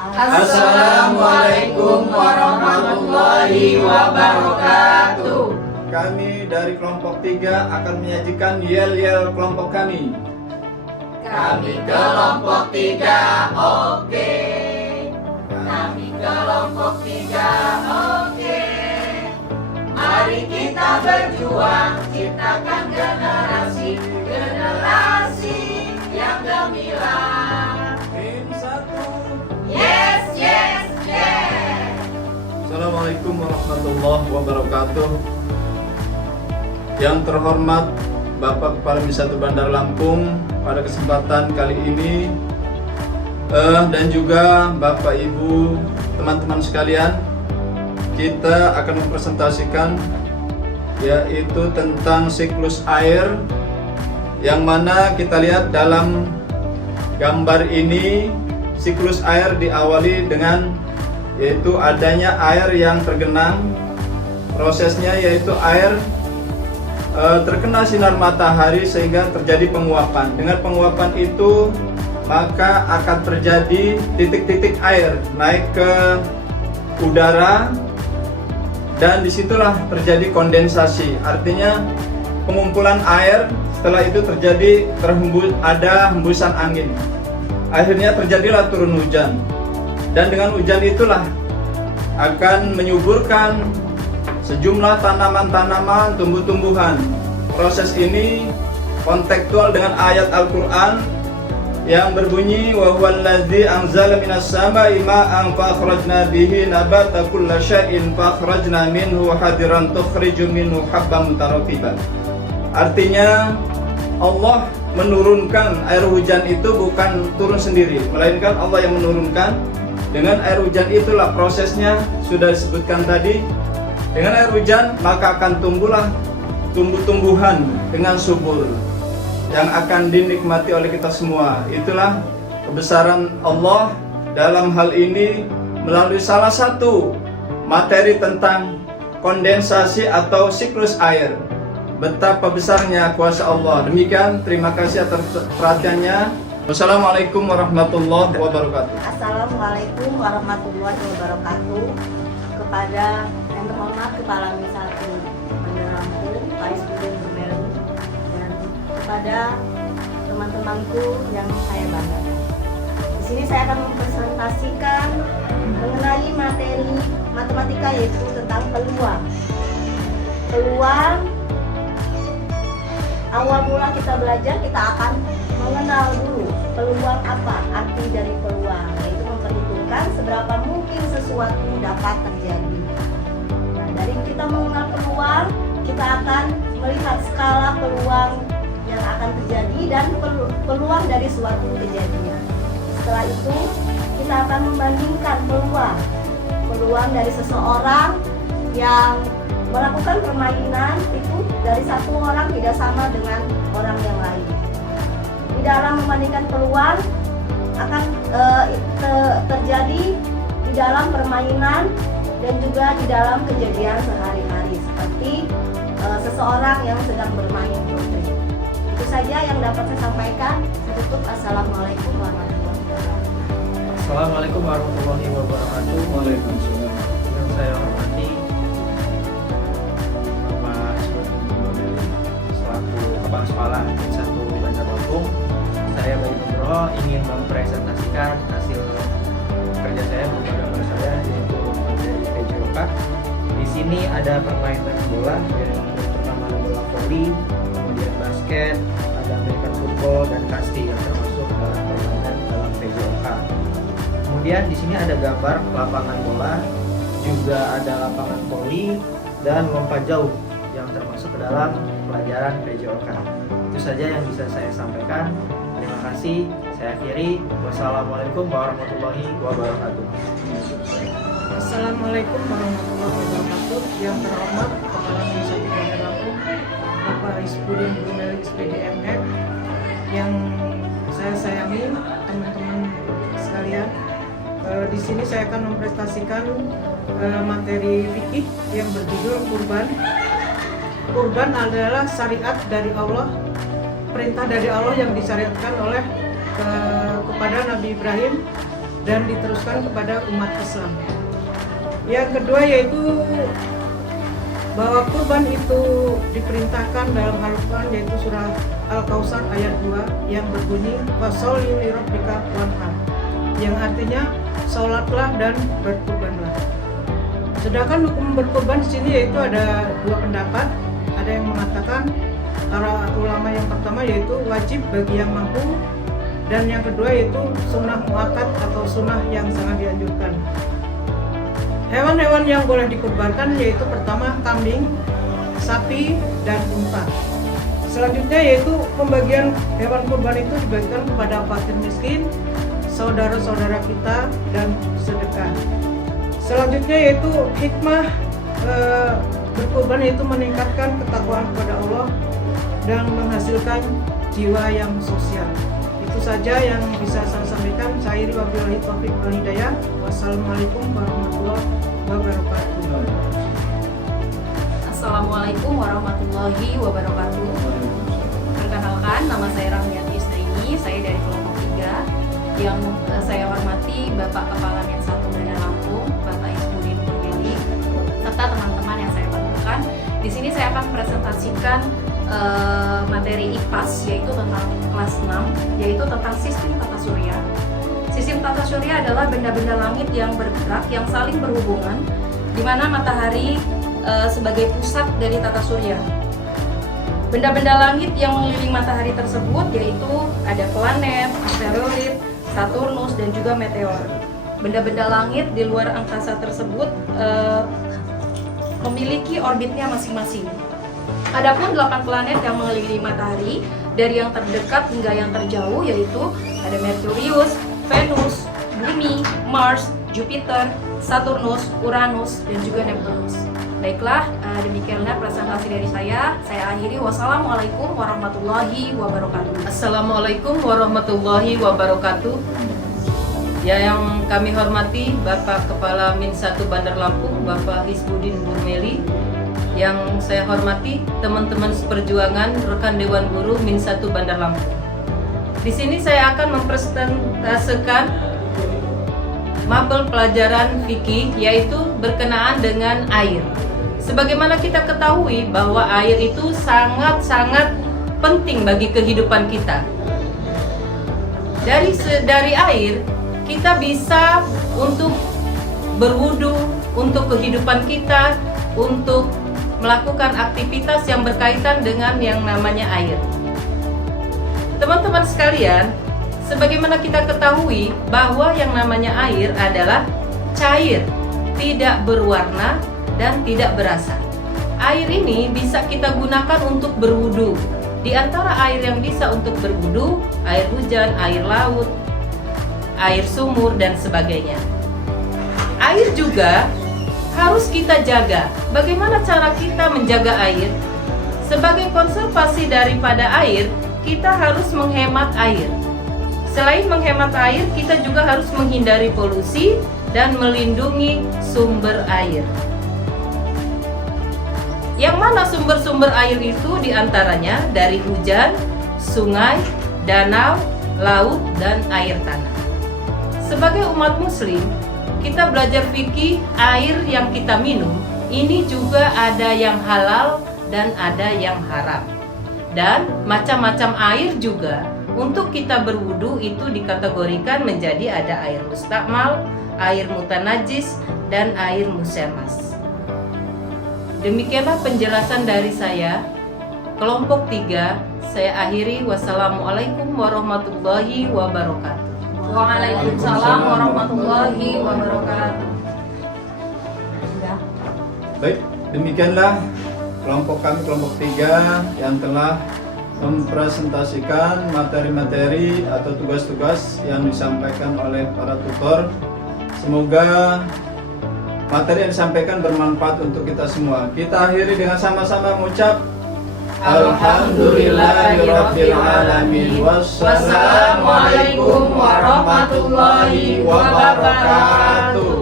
Assalamualaikum warahmatullahi wabarakatuh. Kami dari kelompok 3 akan menyajikan yel-yel kelompok kami. Kami kelompok 3, oke. Kami kelompok 3, oke. Mari kita berjuang, ciptakan generasi yang gemilang. Tim 1. Yes, yes, yes. Assalamualaikum warahmatullahi wabarakatuh. Yang terhormat Bapak Kepala Bis 1 Bandar Lampung, pada kesempatan kali ini dan juga Bapak Ibu, teman-teman sekalian, kita akan mempresentasikan yaitu tentang siklus air, yang mana kita lihat dalam gambar ini siklus air diawali dengan yaitu adanya air yang tergenang. Prosesnya yaitu air terkena sinar matahari sehingga terjadi penguapan. Dengan penguapan itu maka akan terjadi titik-titik air naik ke udara, dan disitulah terjadi kondensasi. Artinya pengumpulan air, setelah itu terjadi ada hembusan angin. Akhirnya terjadilah turun hujan, dan dengan hujan itulah akan menyuburkan sejumlah tanaman-tanaman, tumbuh-tumbuhan. Proses ini kontekstual dengan ayat Al-Quran yang berbunyi wa huwallazi anzala minas samai ma'an fa akhrajna bihi nabata kulla syai'in fa akhrajna minhu hadiran tukhriju minhu habban mutarakkiban. Artinya Allah menurunkan air hujan itu bukan turun sendiri, melainkan Allah yang menurunkan. Dengan air hujan itulah prosesnya sudah disebutkan tadi. Dengan air hujan maka akan tumbuhlah tumbuh-tumbuhan dengan subur yang akan dinikmati oleh kita semua. Itulah kebesaran Allah dalam hal ini melalui salah satu materi tentang kondensasi atau siklus air. Betapa besarnya kuasa Allah. Demikian, terima kasih atas perhatiannya. Wassalamualaikum warahmatullahi wabarakatuh. Assalamualaikum warahmatullahi wabarakatuh. Kepada yang terhormat Kepala Bis 1 Bandar Lampung, Pak Isbudin Bermelu, dan kepada teman-temanku yang saya banggakan. Di sini saya akan mempresentasikan mengenai materi matematika, yaitu tentang peluang. Peluang, awal mula kita belajar, kita akan mengenal dulu peluang apa, arti dari peluang, yaitu memperhitungkan seberapa mungkin sesuatu dapat terjadi. Nah, dari kita mengenal peluang, kita akan melihat skala peluang yang akan terjadi dan peluang dari suatu kejadian. Setelah itu, kita akan membandingkan peluang dari seseorang yang melakukan permainan itu dari satu orang tidak sama dengan orang yang lain. Di dalam membandingkan peluang akan terjadi di dalam permainan dan juga di dalam kejadian sehari-hari, seperti seseorang yang sedang bermain lotre. Itu saja yang dapat saya sampaikan. Saya tutup. Assalamualaikum warahmatullahi wabarakatuh. Assalamualaikum warahmatullahi wabarakatuh. Waalaikumsalam. Yang saya hormati Bapak Isbudin Bermelu selaku Kepala Sekolah Bis 1 Bandar Lampung. Saya Bayu Nugroho ingin mempresentasikan hasil kerja saya berupa gambar saya, yaitu dari PJOK. Di sini ada permainan bola, yang pertama ada bola voli, kemudian basket, ada American football dan kasti yang termasuk dalam permainan dalam PJOK. Kemudian di sini ada gambar lapangan bola, juga ada lapangan voli dan lompat jauh yang termasuk ke dalam pelajaran PJOK. Itu saja yang bisa saya sampaikan. Terima kasih. Saya akhiri. Wassalamualaikum warahmatullahi wabarakatuh. Assalamualaikum warahmatullahi wabarakatuh. Yang terhormat Kepala Bis 1 Bandar Lampung, Bapak Isbudin Bermelu SPD MNet, yang saya sayangi, teman-teman sekalian. Di sini saya akan mempresentasikan materi fikih yang berjudul kurban. Kurban adalah syariat dari Allah, perintah dari Allah yang disyariatkan oleh kepada Nabi Ibrahim dan diteruskan kepada umat Islam. Yang kedua yaitu bahwa kurban itu diperintahkan dalam Al-Quran, yaitu surah Al-Kautsar ayat 2 yang berbunyi fasholli lirabbika wanhar, yang artinya sholatlah dan berkurbanlah. Sedangkan hukum berkurban di sini yaitu ada dua pendapat. Ada yang mengatakan, para ulama yang pertama yaitu wajib bagi yang mampu, dan yang kedua yaitu sunnah muakkad atau sunnah yang sangat dianjurkan. Hewan-hewan yang boleh dikurbankan yaitu pertama kambing, sapi, dan unta. Selanjutnya yaitu pembagian hewan kurban itu dibagikan kepada fakir miskin, saudara-saudara kita, dan sedekah. Selanjutnya yaitu hikmah berkurban yaitu meningkatkan ketakwaan kepada Allah dan menghasilkan jiwa yang sosial. Itu saja yang bisa saya sampaikan. Saya wabillahi taufiq wal hidayah. Wassalamualaikum warahmatullahi wabarakatuh. Assalamualaikum warahmatullahi wabarakatuh. Perkenalkan, nama saya Rahmiati Istrini, saya dari kelompok 3. Yang saya hormati Bapak Kepala Min 1 Bandar Lampung, Bapak Isbudin Nurmeli, serta teman-teman yang saya banggakan. Di sini saya akan presentasikan materi IPAS, yaitu tentang kelas 6, yaitu tentang sistem tata surya. Sistem tata surya adalah benda-benda langit yang bergerak, yang saling berhubungan, di mana matahari sebagai pusat dari tata surya. Benda-benda langit yang mengelilingi matahari tersebut yaitu ada planet, asteroid, Saturnus, dan juga meteor. Benda-benda langit di luar angkasa tersebut memiliki orbitnya masing-masing. Adapun 8 planet yang mengelilingi matahari, dari yang terdekat hingga yang terjauh yaitu ada Merkurius, Venus, Bumi, Mars, Jupiter, Saturnus, Uranus, dan juga Neptunus. Baiklah, demikianlah presentasi dari saya. Saya akhiri. Wassalamualaikum warahmatullahi wabarakatuh. Assalamualaikum warahmatullahi wabarakatuh. Ya, yang kami hormati Bapak Kepala Min 1 Bandar Lampung, Bapak Isbudin Nurmeli. Yang saya hormati teman-teman seperjuangan, rekan Dewan Guru Min 1 Bandar Lampung. Di sini saya akan mempresentasikan mapel pelajaran fikih, yaitu berkenaan dengan air. Sebagaimana kita ketahui bahwa air itu sangat-sangat penting bagi kehidupan kita. Dari air kita bisa untuk berwudu, untuk kehidupan kita, untuk melakukan aktivitas yang berkaitan dengan yang namanya air. Teman-teman sekalian, sebagaimana kita ketahui bahwa yang namanya air adalah cair, tidak berwarna dan tidak berasa. Air ini bisa kita gunakan untuk berwudu. Di antara air yang bisa untuk berwudu, air hujan, air laut, air sumur, dan sebagainya. Air juga harus kita jaga. Bagaimana cara kita menjaga air? Sebagai konservasi daripada air, kita harus menghemat air. Selain menghemat air, kita juga harus menghindari polusi dan melindungi sumber air. Yang mana sumber-sumber air itu diantaranya dari hujan, sungai, danau, laut, dan air tanah. Sebagai umat muslim, kita belajar fikih, air yang kita minum ini juga ada yang halal dan ada yang haram. Dan macam-macam air juga untuk kita berwudu itu dikategorikan menjadi ada air mustakmal, air mutanajis, dan air musemas. Demikianlah penjelasan dari saya. Kelompok 3, saya akhiri. Wassalamualaikum warahmatullahi wabarakatuh. Waalaikumsalam warahmatullahi wabarakatuh. Baik, demikianlah kelompok kami, kelompok 3 yang telah mempresentasikan materi-materi atau tugas-tugas yang disampaikan oleh para tutor. Semoga materi yang disampaikan bermanfaat untuk kita semua. Kita akhiri dengan sama-sama mengucap Alhamdulillahirabbil alamin. Wassalamualaikum warahmatullahi wabarakatuh.